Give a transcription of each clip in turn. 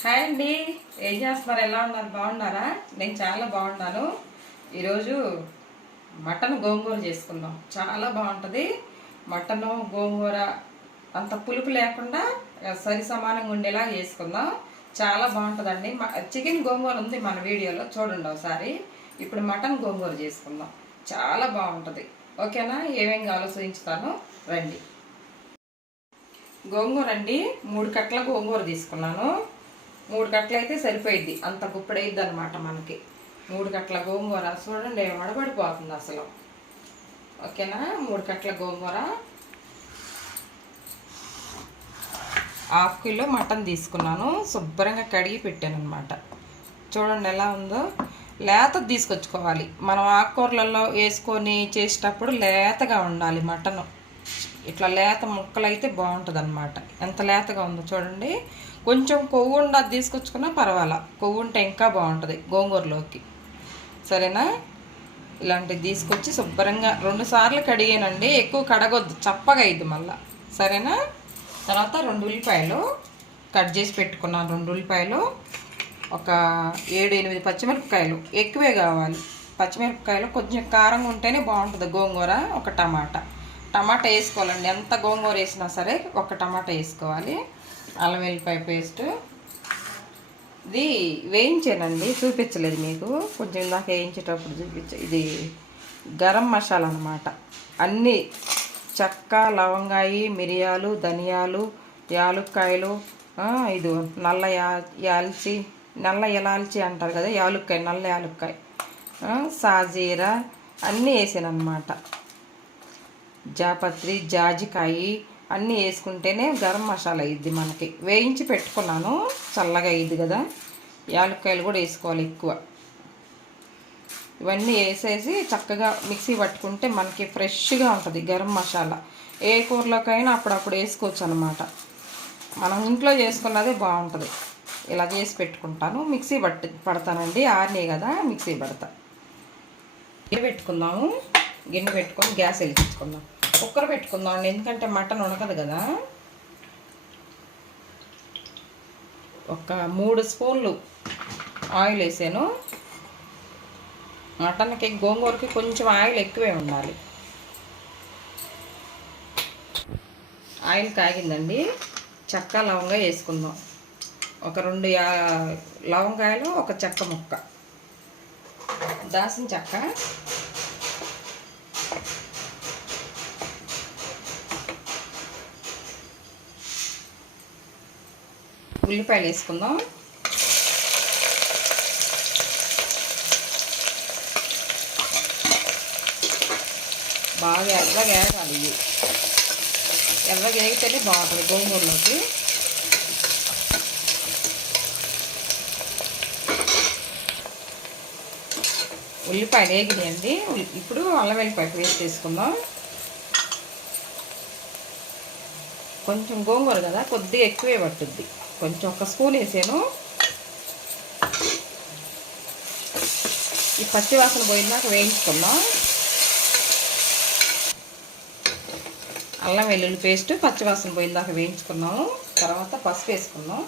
Hi అండి. ఏం చేస్తున్నారు? ఎలా ఉన్నారు? బాగున్నారా? నేను చాలా బాగున్నాను. ఈరోజు మటన్ గోంగూర చేసుకుందాం. చాలా బాగుంటుంది. మటను గోంగూర అంత పులుపు లేకుండా సరి సమానంగా ఉండేలా చేసుకుందాం. చాలా బాగుంటుందండి. చికెన్ గోంగూర ఉంది మన వీడియోలో, చూడండి ఒకసారి. ఇప్పుడు మటన్ గోంగూర చేసుకుందాం. చాలా బాగుంటుంది. ఓకేనా? ఏమేమి ఆలోచించుతాను రండి. గోంగూర అండి, 3 కట్టల గోంగూర తీసుకున్నాను. 3 కట్టలు అయితే సరిపోయిద్ది. అంత గుప్పడైద్ది అనమాట మనకి. 3 కట్టల గోంగూర చూడండి, వడబడిపోతుంది అసలు. ఓకేనా? 3 కట్టల గోంగూర, 1/2 కిలో మటన్ తీసుకున్నాను. శుభ్రంగా కడిగి పెట్టాను అనమాట. చూడండి ఎలా ఉందో. లేత తీసుకొచ్చుకోవాలి. మనం ఆకుకూరలలో వేసుకొని చేసేటప్పుడు లేతగా ఉండాలి మటను. ఇట్లా లేత ముక్కలు అయితే బాగుంటుంది అనమాట. ఎంత లేతగా ఉందో చూడండి. కొంచెం కొవ్వు ఉండదు తీసుకొచ్చుకున్నా పర్వాలా. కొవ్వు ఉంటే ఇంకా బాగుంటుంది గోంగూరలోకి. సరేనా? ఇలాంటివి తీసుకొచ్చి శుభ్రంగా 2 సార్లు కడిగానండి. ఎక్కువ కడగొద్దు, చప్పగా అయింది మళ్ళా. సరేనా? తర్వాత 2 ఉల్లిపాయలు కట్ చేసి పెట్టుకున్నాను. 2 ఉల్లిపాయలు, ఒక 7-8 పచ్చిమిరపకాయలు. ఎక్కువే కావాలి పచ్చిమిరపకాయలు. కొంచెం కారంగా ఉంటేనే బాగుంటుంది గోంగూర. ఒక టమాటా వేసుకోవాలండి. ఎంత గోంగూర వేసినా సరే ఒక టమాటా వేసుకోవాలి. అల్లం వెల్లిపాయ పేస్ట్. ఇది వేయించానండి, చూపించలేదు మీకు. కొంచెం ఇందాక వేయించేటప్పుడు ఇది గరం మసాలా అనమాట. అన్నీ చెక్క, లవంగాయి, మిరియాలు, ధనియాలు, యాలుక్కాయలు, ఇది నల్ల ఇలాల్చి అంటారు కదా, యాలుక్కాయ, నల్ల యాలుక్కాయ, సాజీరా అన్నీ వేసాను అనమాట. జాపత్రి, జాజికాయి అన్నీ వేసుకుంటేనే గరం మసాలా అయ్యిద్ది మనకి. వేయించి పెట్టుకున్నాను, చల్లగా అయ్యిద్ది కదా. యాలక్కాయలు కూడా వేసుకోవాలి ఎక్కువ. ఇవన్నీ వేసేసి చక్కగా మిక్సీ పట్టుకుంటే మనకి ఫ్రెష్గా ఉంటుంది గరం మసాలా. ఏ కూరలోకైనా అప్పుడప్పుడు వేసుకోవచ్చు అనమాట. మనం ఇంట్లో చేసుకున్నదే బాగుంటుంది. ఇలా చేసి పెట్టుకుంటాను. మిక్సీ పడతానండి. ఆరినే కదా, మిక్సీ పడతా. గిన్నె పెట్టుకుందాము. గిన్నె పెట్టుకొని గ్యాస్ వెలిగించుకుందాం. కుక్కర్ పెట్టుకుందాం అండి, ఎందుకంటే మటన్ ఉడకదు కదా. ఒక 3 స్పూన్లు ఆయిల్ వేసాను. మటన్కి గోంగూరకి కొంచెం ఆయిల్ ఎక్కువే ఉండాలి. ఆయిల్ కాగిందండి. చెక్క, లవంగా వేసుకుందాం. ఒక 2 లవంగాయలు, ఒక చెక్క ముక్క, దాల్చిన చెక్క, ఉల్లిపాయలు వేసుకుందాం. బాగా ఎర్రగా వేగాలి. ఇది ఎర్రగా వేగితేనే బాగుంటుంది గోంగూరలోకి. ఉల్లిపాయలు వేగినాయండి. ఇప్పుడు అల్లం వెల్లిపాయ పేస్ట్ వేసుకుందాం. కొంచెం గోంగూర కదా, కొద్దిగా ఎక్కువే పట్టుద్ది. కొంచెం 1 స్పూన్ వేసాను. ఈ పచ్చి వాసన పోయినాక వేయించుకుందాం. అల్లం వెల్లుల్లి పేస్ట్ పచ్చి వాసన పోయిందాక వేయించుకున్నాము. తర్వాత పసుపు వేసుకుందాం.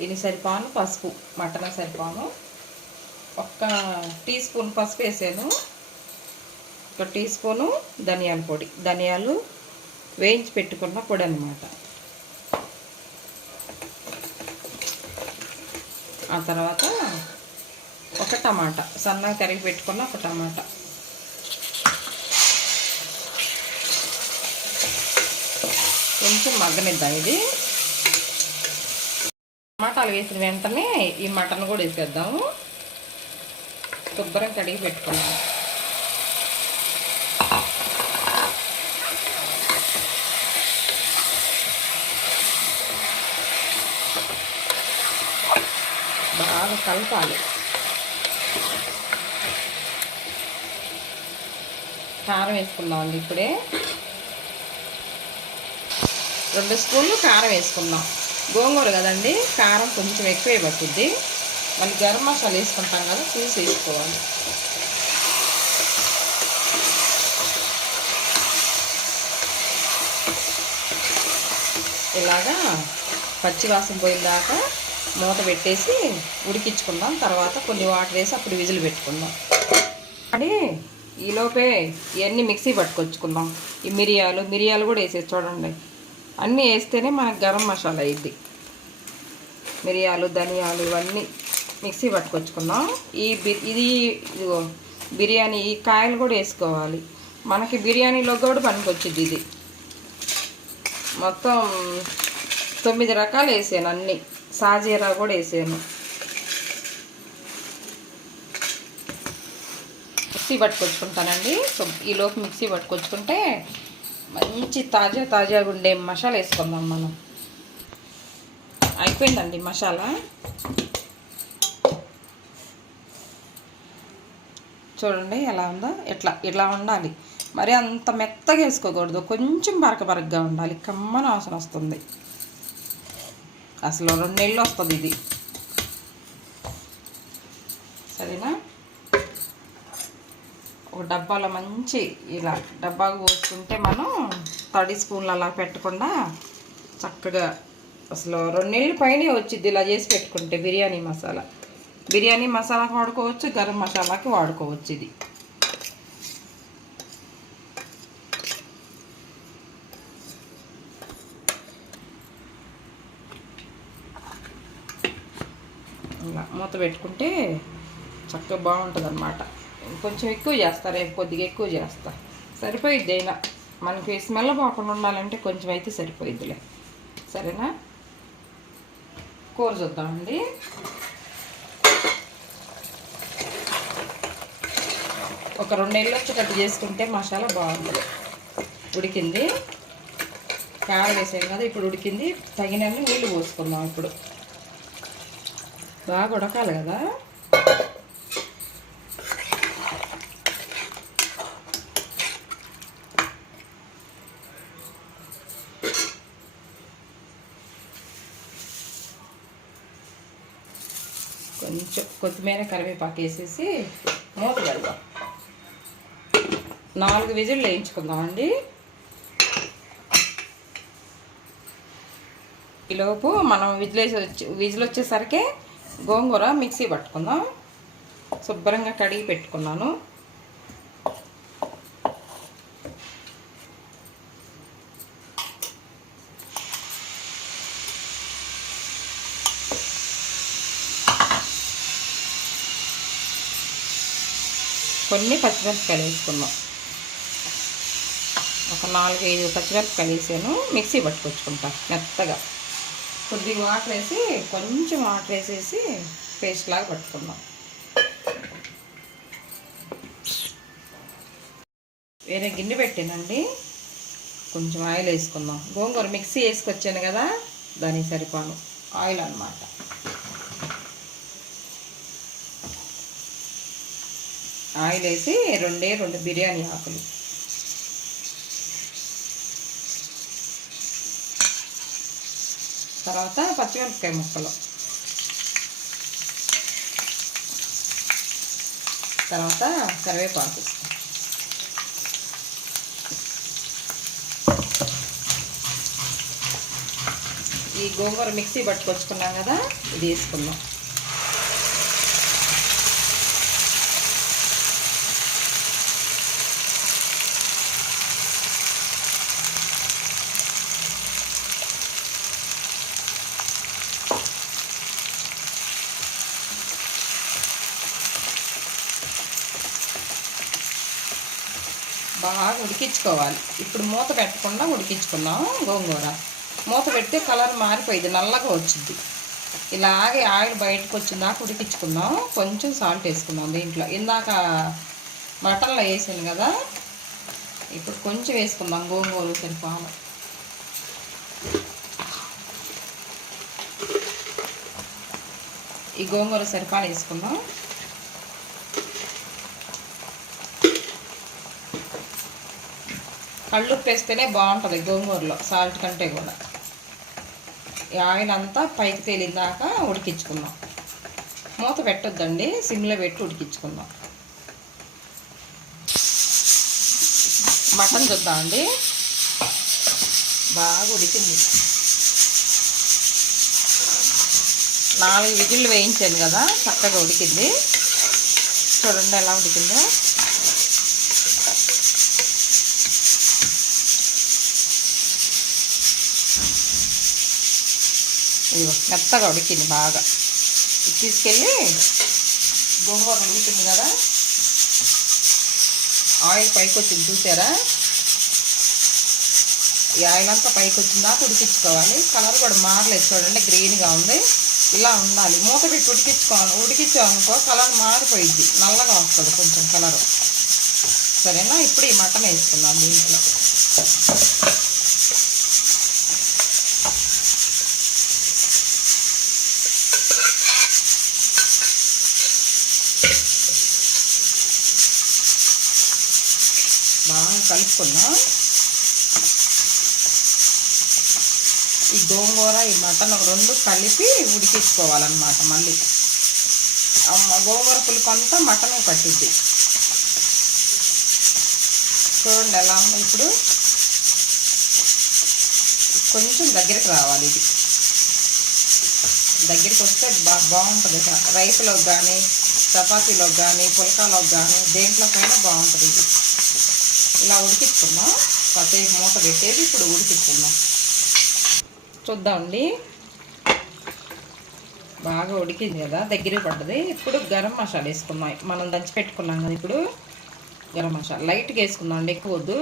దీనికి సరిపాను పసుపు, మటన్ సరిపాను. 1 టీ స్పూన్ పసుపు వేసాను. 1 టీ స్పూను ధనియాల పొడి. ధనియాలు వేయించి పెట్టుకున్న పొడి అన్నమాట. ఆ తర్వాత 1 టమాటా, సన్నగా తరిగి పెట్టుకున్న 1 టమాటా. కొంచెం మగ్గనిద్దాం. ఇది టమాటాలు వేసిన వెంటనే ఈ మటన్ కూడా వేసేద్దాము. శుభ్రం కడిగి పెట్టుకున్నాము. బాగా కలపాలి. కారం వేసుకుందామండి. ఇప్పుడే 2 స్పూన్లు కారం వేసుకుందాం. గోంగూర కదండి, కారం కొంచెం ఎక్కువే పట్టుద్ది. మళ్ళీ గరం మసాలా వేసుకుంటాం కదా, చూసి వేసుకోవాలి. ఇలాగా పచ్చివాసన పోయేదాకా మూత పెట్టేసి ఉడికించుకుందాం. తర్వాత కొన్ని వాటర్ వేసి అప్పుడు విజిల్ పెట్టుకుందాం. అని ఈలోపే ఇవన్నీ మిక్సీ పట్టుకొచ్చుకుందాం. ఈ మిరియాలు కూడా వేసేసి చూడండి. అన్నీ వేస్తేనే మనకు గరం మసాలా అయ్యిద్ది. మిరియాలు, ధనియాలు ఇవన్నీ మిక్సీ పట్టుకొచ్చుకుందాం. ఇది బిర్యానీ ఈ కాయలు కూడా వేసుకోవాలి. మనకి బిర్యానీలో కూడా పనికొచ్చింది ఇది. మొత్తం 9 రకాలు వేసాను, అన్నీ సాజీరా కూడా వేసాను. మిక్సీ పట్టుకొచ్చుకుంటానండి. ఈలోపు మిక్సీ పట్టుకొచ్చుకుంటే మంచి తాజాగా ఉండే మసాలా వేసుకుందాం మనం. అయిపోయిందండి మసాలా. చూడండి ఎలా ఉందో. ఇట్లా ఉండాలి. మరి అంత మెత్తగా వేసుకోకూడదు, కొంచెం బరకగా ఉండాలి. కమ్మన వాసన వస్తుంది. అసలు 2 నెలలు వస్తుంది ఇది. సరేనా? ఒక డబ్బాలో మంచి ఇలా డబ్బాకు పోసుకుంటే మనం తడి స్పూన్లు అలా పెట్టకుండా చక్కగా అసలు 2 నెలల పైనే వచ్చింది ఇలా చేసి పెట్టుకుంటే. బిర్యానీ మసాలాకి వాడుకోవచ్చు, గరం మసాలాకి వాడుకోవచ్చు. ఇది ఇలా మూత పెట్టుకుంటే చక్కగా బాగుంటుంది అన్నమాట. కొంచెం ఎక్కువ చేస్తా, రేపు కొద్దిగా ఎక్కువ చేస్తా. సరిపోయిద్ది. అయినా మనకి స్మెల్ పోకుండా ఉండాలంటే కొంచెం అయితే సరిపోయిద్దిలే. సరేనా? కూర చూద్దామండి. ఒక 2 నెలలు వచ్చేటట్టు చేసుకుంటే మసాలా బాగుంటుంది. ఉడికింది, కారం వేసాం కదా, ఇప్పుడు ఉడికింది. తగినన్ని నీళ్ళు పోసుకుందాం. ఇప్పుడు బాగా ఉడకాలి కదా. కొంచెం కొత్తిమీర, కరివేపాకు వేసేసి మూత పెడదాం. 4 విజిల్లు వేయించుకుందామండి. ఈలోపు మనం విజిల్ వచ్చేసరికి గోంగూర మిక్సీ పట్టుకుందాం. శుభ్రంగా కడిగి పెట్టుకున్నాను. కొన్ని పచ్చిమిరపకాయలు వేసుకున్నాం. ఒక 4-5 పచ్చిమిరపకాయలు వేసాను. మిక్సీ పట్టుకొచ్చుకుంటా మెత్తగా. కొద్దిగా వాటర్ వేసి, కొంచెం వాటర్ వేసేసి పేస్ట్ లాగా పట్టుకుందాం. వేరే గిన్నె పెట్టానండి. కొంచెం ఆయిల్ వేసుకుందాం. గోంగూర మిక్సీ వేసుకొచ్చాను కదా, దానికి సరిపోను ఆయిల్ అన్నమాట. ఆయిల్ వేసి 2 బిర్యానీ ఆకులు, తర్వాత పచ్చిమిరపకాయ ముక్కలు, తర్వాత కరివేపాకు, ఈ గోంగూర మిక్సీ పట్టుకొచ్చుకున్నాం కదా, ఇది వేసుకుందాం. బాగా ఉడికించుకోవాలి. ఇప్పుడు మూత పెట్టకుండా ఉడికించుకుందాం. గోంగూర మూత పెడితే కలర్ మారిపోయింది, నల్లగా వచ్చింది. ఇలాగే ఆయిల్ బయటకు వచ్చిందాక ఉడికించుకుందాం. కొంచెం సాల్ట్ వేసుకుందాం దీంట్లో. ఇందాక మటన్లో వేసాను కదా, ఇప్పుడు కొంచెం వేసుకుందాం. గోంగూర సరిపాను. ఈ గోంగూర సరిపాను వేసుకుందాం. కళ్ళుప్పు వేస్తేనే బాగుంటుంది గోంగూరలో, సాల్ట్ కంటే కూడా. ఈ ఆయిల్ అంతా పైకి తేలిందాక ఉడికించుకుందాం. మూత పెట్టొద్దండి, సిమ్లో పెట్టి ఉడికించుకుందాం. మటన్ చూద్దామండి. బాగా ఉడికింది. 4 విజిల్లు వేయించాను కదా, చక్కగా ఉడికింది. చూడండి ఎలా ఉడికిందో. ఇదిగో మెత్తగా ఉడికింది బాగా. తీసుకెళ్ళి గోంగూర ఉడుకుతుంది కదా, ఆయిల్ పైకి వచ్చింది చూసారా? ఈ ఆయిల్ అంతా పైకి వచ్చిన దాకా ఉడికించుకోవాలి. కలర్ కూడా మారలేదు చూడండి, గ్రీన్గా ఉంది. ఇలా ఉండాలి. మూత పెట్టి ఉడికించామనుకో కలర్ మారిపోయిద్ది, నల్లగా వస్తుంది కొంచెం కలర్. సరేనా? ఇప్పుడు ఈ మటన్ వేసుకుందాం దీంట్లో. బాగా కలుపుకుందాం. ఈ గోంగూర ఈ మటన్ రెండు కలిపి ఉడికించుకోవాలన్నమాట. మళ్ళీ గోంగూర పులుపు అంతా మటన్ పట్టిద్ది. చూడండి ఎలా ఉంది. ఇప్పుడు కొంచెం దగ్గరికి రావాలి. ఇది దగ్గరికి వస్తే బాగుంటుంది. రైస్లోకి కానీ, చపాతీలోకి కానీ, పుల్కాలోకి కానీ, దేంట్లోకైనా బాగుంటుంది. ఇది ఇలా ఉడికించుకుందాం. కాసేపు మూత పెట్టేది ఇప్పుడు ఉడికించుకుందాం. చూద్దామండి. బాగా ఉడికింది కదా, దగ్గరికి పడ్డది. ఇప్పుడు గరం మసాలా వేసుకుందాం. మనం దంచి పెట్టుకున్నాం కదా, ఇప్పుడు గరం మసాలా లైట్గా వేసుకుందాం అండి, ఎక్కువ వద్దు.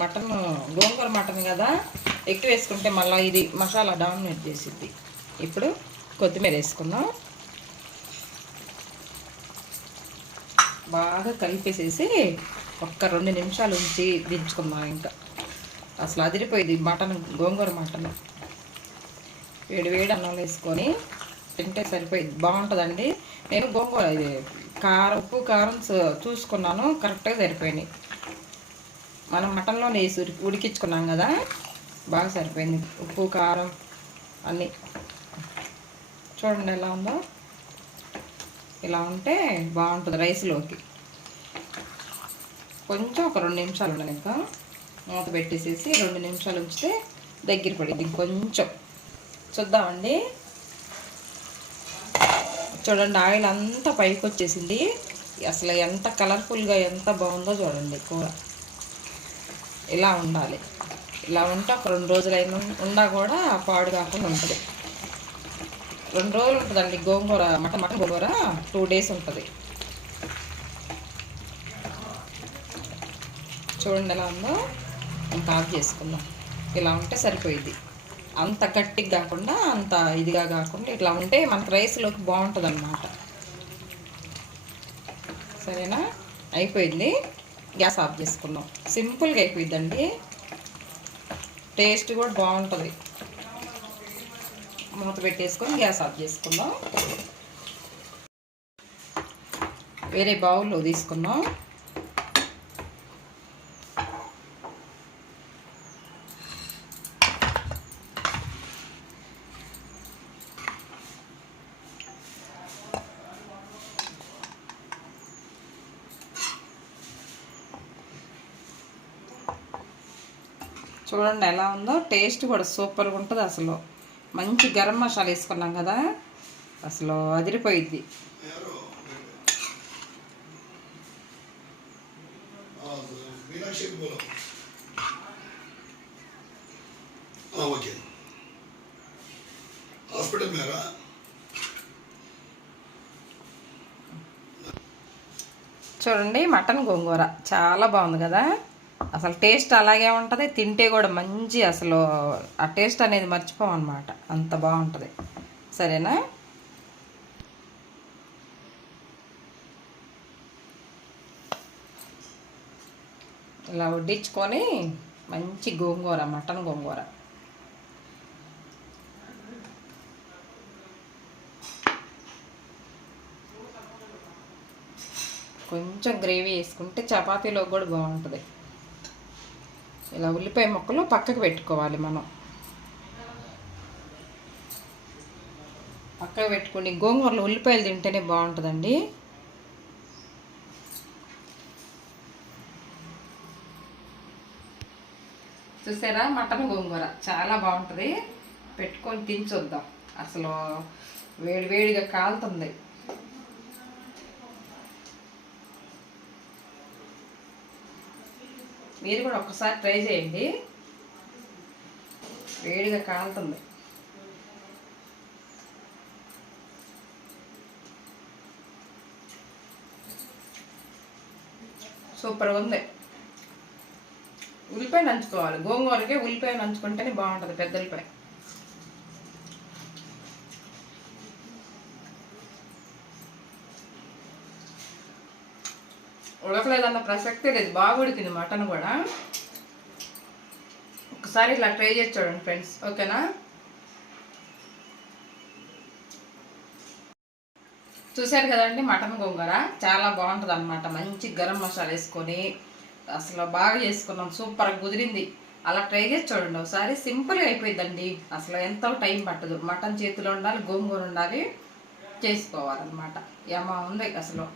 మటన్ గోంగూర మటన్ కదా, ఎక్కువ వేసుకుంటే మళ్ళీ ఇది మసాలా డామినేట్ చేసిద్ది. ఇప్పుడు కొత్తిమీర వేసుకుందాం. బాగా కలిపేసేసి ఒక్క 2 నిమిషాలు ఉంచి దించుకుందాం. ఇంకా అసలు అదిరిపోయింది మటన్, గోంగూర మటన్. వేడి వేడి అన్నంలో వేసుకొని తింటే సరిపోయింది, బాగుంటుందండి. నేను గోంగూర ఇది ఉప్పు కారం చూసుకున్నాను, కరెక్ట్గా సరిపోయినాయి. మనం మటన్లో వేసి ఉడికించుకున్నాం కదా, బాగా సరిపోయింది ఉప్పు కారం అన్నీ. చూడండి ఎలా ఉందో. ఇలా ఉంటే బాగుంటుంది రైస్లోకి. కొంచెం ఒక 2 నిమిషాలు ఉండదు, ఇంకా మూత పెట్టేసేసి 2 నిమిషాలు ఉంచితే దగ్గర పడింది. కొంచెం చూద్దామండి. చూడండి ఆయిల్ అంతా పైకి వచ్చేసింది. అసలు ఎంత కలర్ఫుల్గా ఎంత బాగుందో చూడండి కూర. ఇలా ఉండాలి. ఇలా ఉంటే ఒక 2 రోజులైనా ఉండా కూడా పాడు కాకుండా ఉంటుంది. 2 రోజులు ఉంటుందండి గోంగూర, మటన్ గోంగూర 2 డేస్ ఉంటుంది. చూడండి ఎలా ఉందో. ఇంకా ఆఫ్ చేసుకుందాం. ఇలా ఉంటే సరిపోయింది. అంత గట్టిగా కాకుండా, అంత ఇదిగా కాకుండా ఇట్లా ఉంటే మనకు రైస్లోకి బాగుంటుంది అన్నమాట. సరేనా? అయిపోయింది. గ్యాస్ ఆఫ్ చేసుకుందాం. సింపుల్గా అయిపోయిందండి, టేస్ట్ కూడా బాగుంటుంది. మూత పెట్టేసుకొని గ్యాస్ ఆఫ్ చేసుకుందాం. వేరే బౌల్లో తీసుకుందాం. చూడండి ఎలా ఉందో. టేస్ట్ కూడా సూపర్గా ఉంటుంది. అసలు మంచి గరం మసాలా వేసుకున్నాం కదా, అసలు అదిరిపోయిద్ది. చూడండి మటన్ గోంగూర చాలా బాగుంది కదా. అసలు టేస్ట్ అలాగే ఉంటుంది, తింటే కూడా మంచి అసలు ఆ టేస్ట్ అనేది మర్చిపోమన్నమాట, అంత బాగుంటుంది. సరేనా? ఇలా వడ్డించుకొని మంచి గోంగూర, మటన్ గోంగూర. కొంచెం గ్రేవీ వేసుకుంటే చపాతీలో కూడా బాగుంటుంది. ఇలా ఉల్లిపాయ ముక్కలు పక్కకు పెట్టుకోవాలి. మనం పక్కకు పెట్టుకుని గోంగూరలో ఉల్లిపాయలు తింటేనే బాగుంటుందండి. చూసారా? మటన్ గోంగూర చాలా బాగుంటుంది. పెట్టుకొని తిని చూద్దాం. అసలు వేడివేడిగా కాలుతుంది. మీరు కూడా ఒక్కసారి ట్రై చేయండి. వేడిగా కాలుతుంది. సూపర్గా ఉంది. ఉల్లిపాయ నంచుకోవాలి. గోంగూరకి ఉల్లిపాయ నంచుకుంటేనే బాగుంటుంది, పెద్ద ఉల్లిపాయ. ఉడకలేదన్న ప్రసక్తే లేదు, బాగా ఉడికింది మటన్ కూడా. ఒకసారి ఇలా ట్రై చేసి చూడండి ఫ్రెండ్స్, ఓకేనా? చూశారు కదండి మటన్ గోంగూర, చాలా బాగుంటుంది అనమాట. మంచి గరం మసాలా వేసుకొని అసలు బాగా చేసుకున్నాం, సూపర్గా కుదిరింది. అలా ట్రై చేసి చూడండి ఒకసారి. సింపుల్గా అయిపోయిందండి, అసలు ఎంతో టైం పట్టదు. మటన్ చేతిలో ఉండాలి, గోంగూర ఉండాలి, చేసుకోవాలన్నమాట. ఏమా ఉంది అసలు.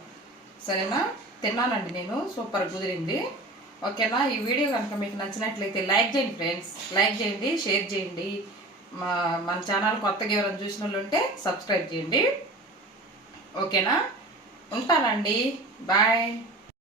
సరేనా? తిన్నానండి నేను, సూపర్ కుదిరింది. ఓకేనా? ఈ వీడియో కనుక మీకు నచ్చినట్లయితే లైక్ చేయండి ఫ్రెండ్స్, లైక్ చేయండి, షేర్ చేయండి. మన ఛానల్ కొత్తగా ఎవరైనా చూసిన వాళ్ళు ఉంటే సబ్స్క్రైబ్ చేయండి. ఓకేనా? ఉంటానండి, బాయ్.